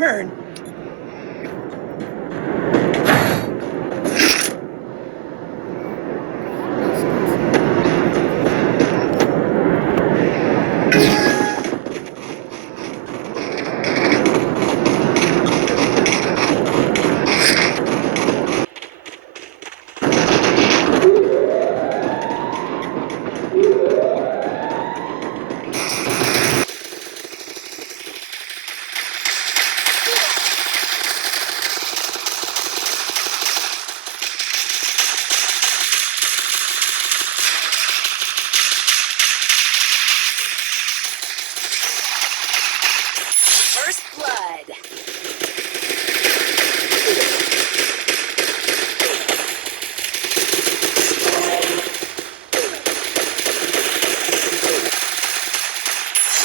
burn! First blood.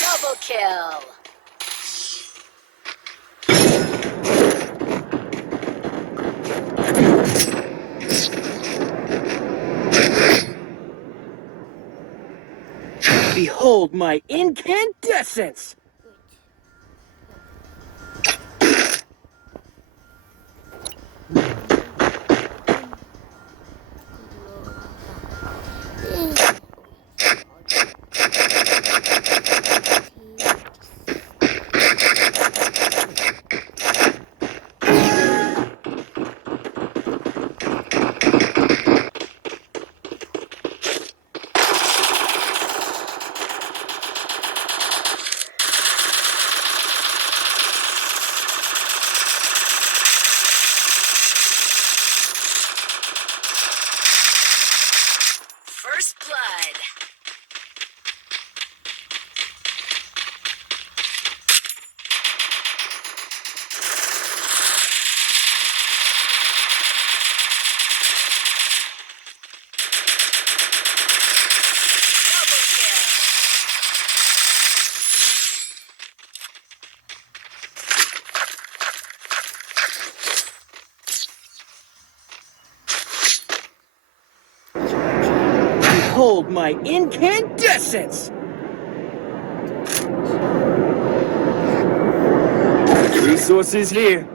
Double kill. Behold my incandescence! First blood. Double kill. Behold my incandescence! Resources here.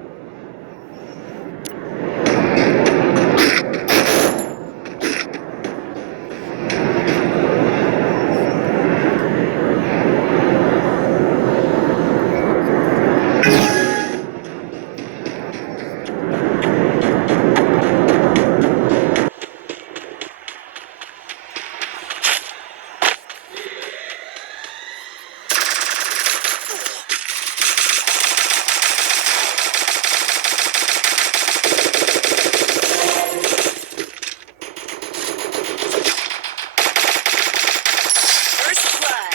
First blood.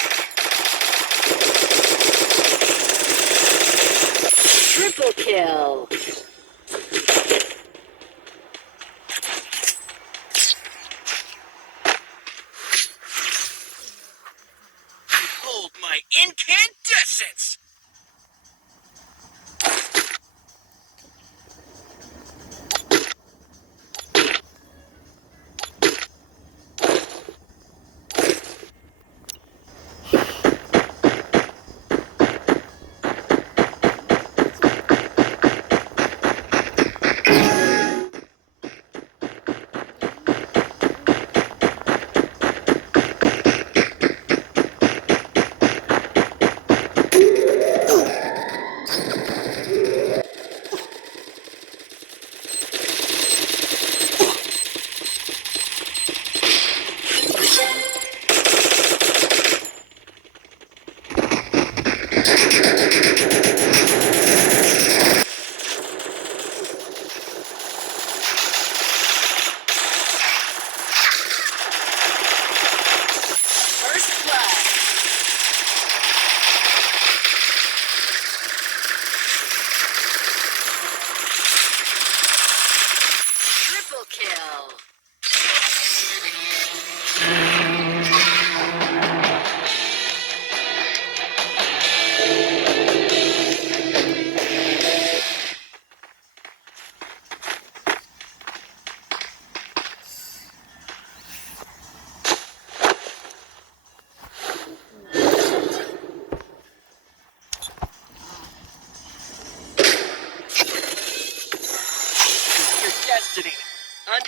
Triple kill. Behold my incandescence!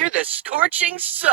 conquer the scorching sun.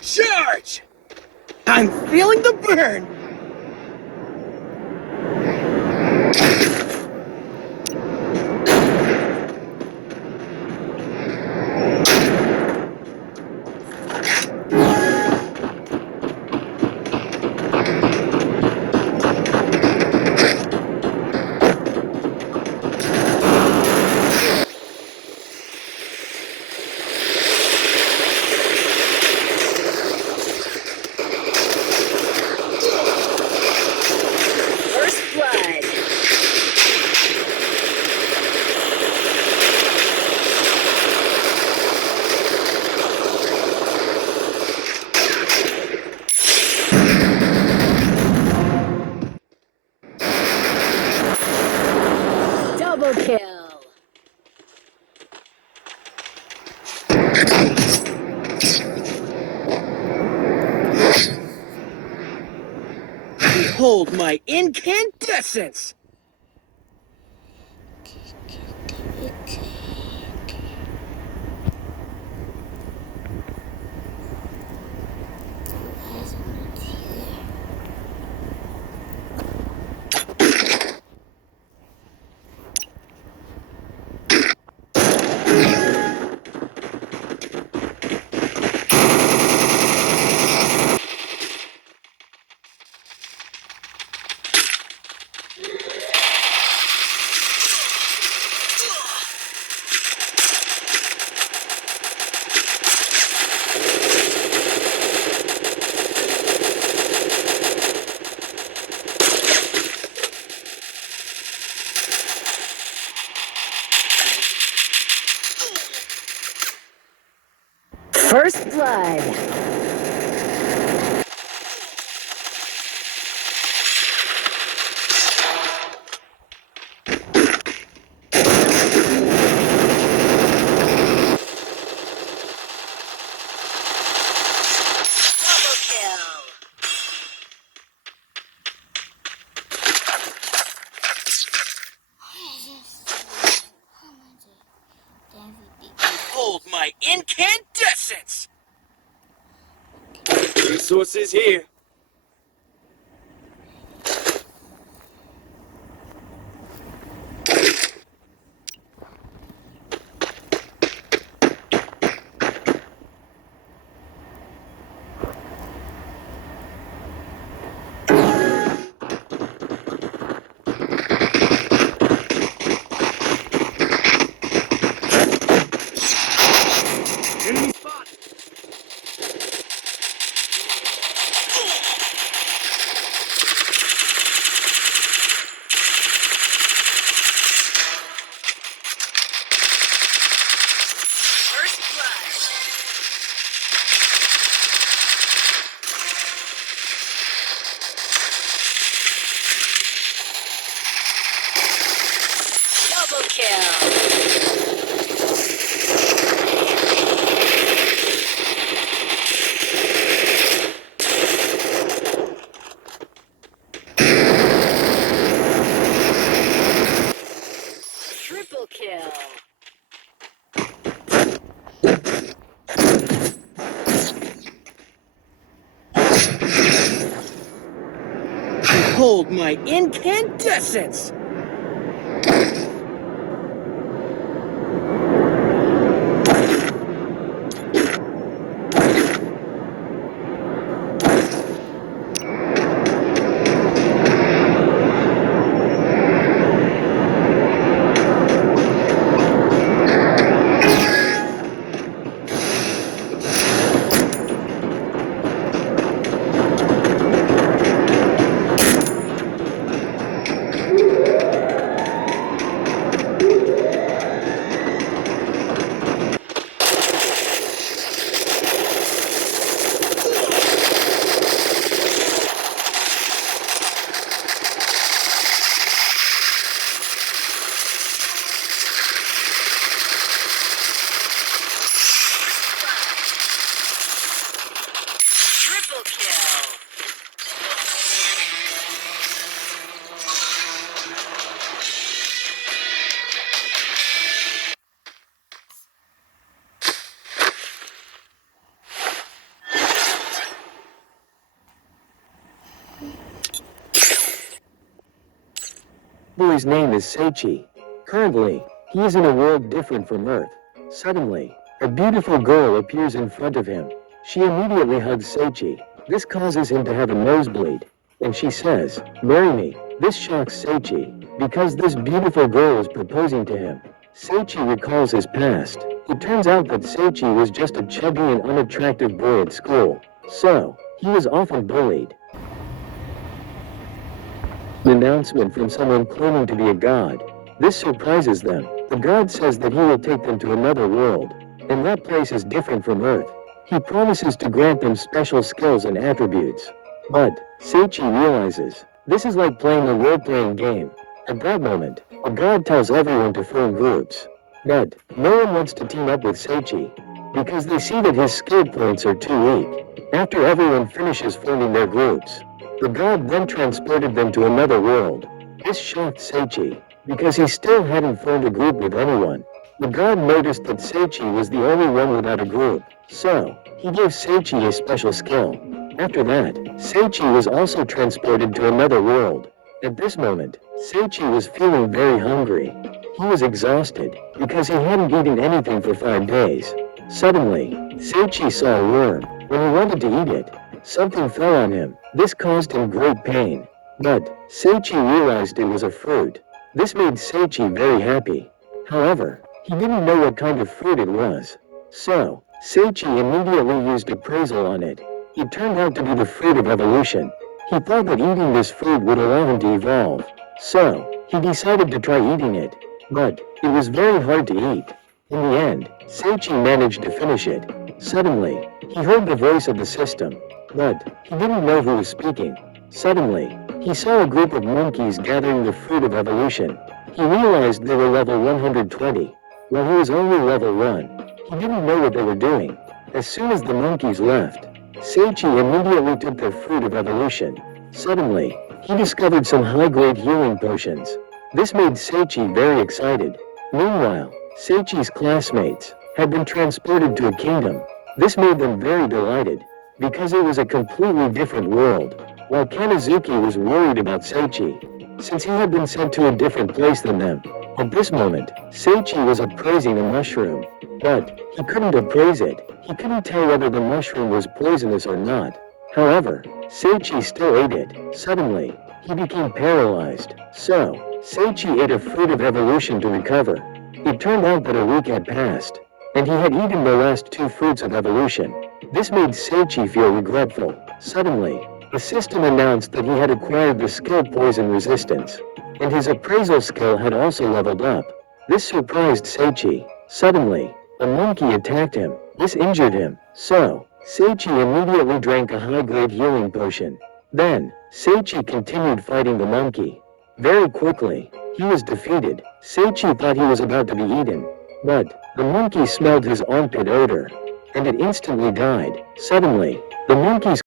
Charge! I'm feeling the burn. First blood. Double kill. Behold my incandescence. First blood. Double kill. Behold my incandescence. Resources here. Enemy spot. First blood. Double kill. Triple kill. Behold my incandescence. boy's name is Seichi. Currently, he is in a world different from Earth. Suddenly, a beautiful girl appears in front of him. She immediately hugs Seichi. This causes him to have a nosebleed. And she says, "Marry me." This shocks Seichi, because this beautiful girl is proposing to him. Seichi recalls his past. It turns out that Seichi was just a chubby and unattractive boy at school. So, he was often bullied. An announcement from someone claiming to be a god. This surprises them. The god says that he will take them to another world, and that place is different from Earth. He promises to grant them special skills and attributes. But, Seichi realizes, this is like playing a role-playing game. At that moment, a god tells everyone to form groups. But, no one wants to team up with Seichi, because they see that his skill points are too weak. After everyone finishes forming their groups, the god then transported them to another world. This shocked Seichi, because he still hadn't formed a group with anyone. The god noticed that Seichi was the only one without a group, so he gave Seichi a special skill. After that, Seichi was also transported to another world. At this moment, Seichi was feeling very hungry. He was exhausted, because he hadn't eaten anything for 5 days. Suddenly, Seichi saw a worm. When he wanted to eat it, something fell on him. This caused him great pain. But, Seichi realized it was a fruit. This made Seichi very happy. However, he didn't know what kind of fruit it was. So, Seichi immediately used appraisal on it. It turned out to be the fruit of evolution. He thought that eating this fruit would allow him to evolve. So, he decided to try eating it. But, it was very hard to eat. In the end, Seichi managed to finish it. Suddenly, he heard the voice of the system. But, he didn't know who was speaking. Suddenly, he saw a group of monkeys gathering the fruit of evolution. He realized they were level 120, while he was only level 1. He didn't know what they were doing. As soon as the monkeys left, Seichi immediately took their fruit of evolution. Suddenly, he discovered some high-grade healing potions. This made Seichi very excited. Meanwhile, Seichi's classmates had been transported to a kingdom. This made them very delighted, because it was a completely different world. While Kanazuki was worried about Seichi, since he had been sent to a different place than them. At this moment, Seichi was appraising a mushroom, but he couldn't appraise it. He couldn't tell whether the mushroom was poisonous or not. However, Seichi still ate it. Suddenly, he became paralyzed. So, Seichi ate a fruit of evolution to recover. It turned out that a week had passed, and he had eaten the last 2 fruits of evolution. This made Seichi feel regretful. Suddenly, the system announced that he had acquired the skill poison resistance, and his appraisal skill had also leveled up. This surprised Seichi. Suddenly, a monkey attacked him. This injured him. So, Seichi immediately drank a high-grade healing potion. Then, Seichi continued fighting the monkey. Very quickly, he was defeated. Seichi thought he was about to be eaten, but the monkey smelled his armpit odor, and it instantly died. Suddenly, the monkey's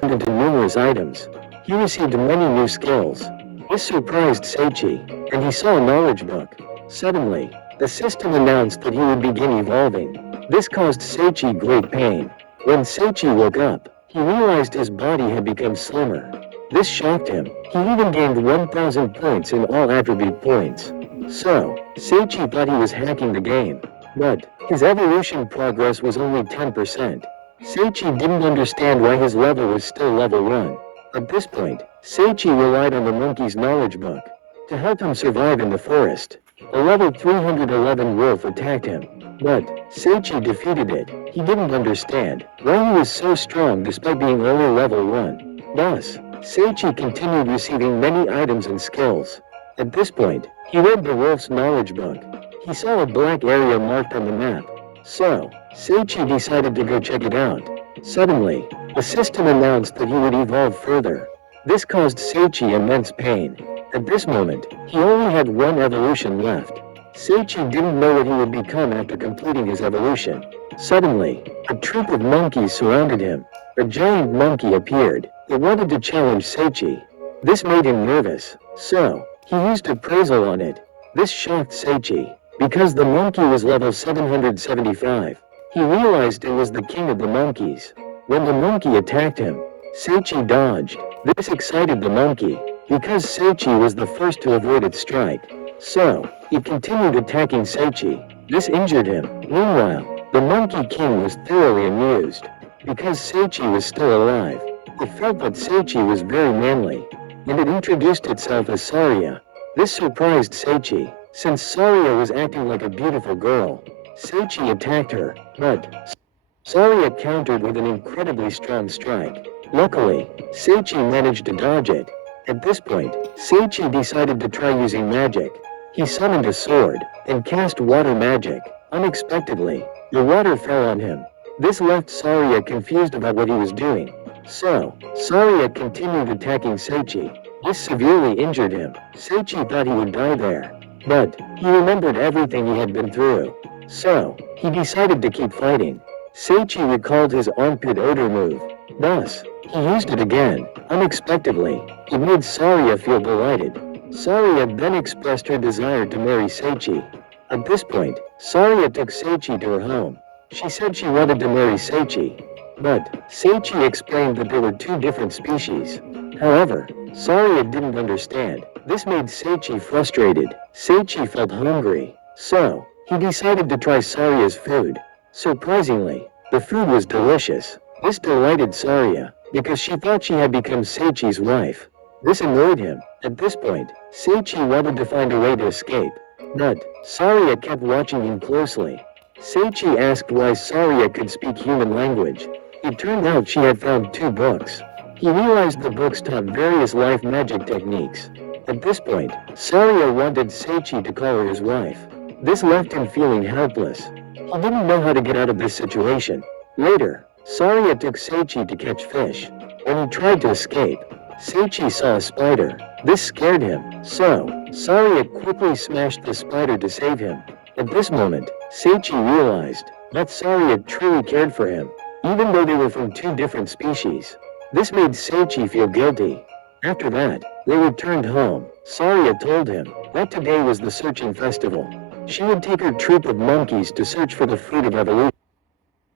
turned into numerous items. He received many new skills. This surprised Seichi, and he saw a knowledge book. Suddenly, the system announced that he would begin evolving. This caused Seichi great pain. When Seichi woke up, he realized his body had become slimmer. This shocked him. He even gained 1,000 points in all attribute points. So, Seichi thought he was hacking the game. But, his evolution progress was only 10%. Seichi didn't understand why his level was still level 1. At this point, Seichi relied on the monkey's knowledge book to help him survive in the forest. A level 311 wolf attacked him, but Seichi defeated it. He didn't understand why he was so strong despite being only level 1. Thus, Seichi continued receiving many items and skills. At this point, he read the wolf's knowledge book. He saw a black area marked on the map. So, Seichi decided to go check it out. Suddenly, the system announced that he would evolve further. This caused Seichi immense pain. At this moment, he only had 1 evolution left. Seichi didn't know what he would become after completing his evolution. Suddenly, a troop of monkeys surrounded him. A giant monkey appeared. It wanted to challenge Seichi. This made him nervous, so he used appraisal on it. This shocked Seichi, because the monkey was level 775. He realized it was the king of the monkeys. When the monkey attacked him, Seichi dodged. This excited the monkey. because Seichi was the first to avoid its strike. So, it continued attacking Seichi. This injured him. Meanwhile, the Monkey King was thoroughly amused. Because Seichi was still alive, it felt that Seichi was very manly, and it introduced itself as Saria. This surprised Seichi, since Saria was acting like a beautiful girl. Seichi attacked her, but Saria countered with an incredibly strong strike. Luckily, Seichi managed to dodge it. At this point, Seichi decided to try using magic. He summoned a sword and cast water magic. Unexpectedly, the water fell on him. This left Saria confused about what he was doing. So, Saria continued attacking Seichi. This severely injured him. Seichi thought he would die there. But, he remembered everything he had been through. So, he decided to keep fighting. Seichi recalled his armpit odor move. Thus, he used it again. Unexpectedly, it made Saria feel delighted. Saria then expressed her desire to marry Seichi. At this point, Saria took Seichi to her home. She said she wanted to marry Seichi. But, Seichi explained that there were two different species. However, Saria didn't understand. This made Seichi frustrated. Seichi felt hungry. So, he decided to try Saria's food. Surprisingly, the food was delicious. This delighted Saria, because she thought she had become Seichi's wife. This annoyed him. At this point, Seichi wanted to find a way to escape. But, Saria kept watching him closely. Seichi asked why Saria could speak human language. It turned out she had found two books. He realized the books taught various life magic techniques. At this point, Saria wanted Seichi to call her his wife. This left him feeling helpless. He didn't know how to get out of this situation. Later, Saria took Seichi to catch fish. When he tried to escape, Seichi saw a spider. This scared him. So, Saria quickly smashed the spider to save him. At this moment, Seichi realized that Saria truly cared for him, even though they were from two different species. This made Seichi feel guilty. After that, they returned home. Saria told him that today was the searching festival. She would take her troop of monkeys to search for the fruit of evolution.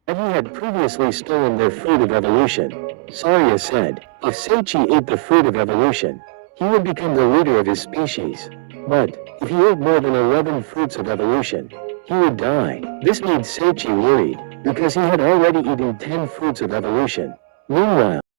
That he had previously stolen their fruit of evolution. Saria said, if Seichi ate the fruit of evolution, he would become the leader of his species. But, if he ate more than 11 fruits of evolution, he would die. This made Seichi worried, because he had already eaten 10 fruits of evolution. Meanwhile,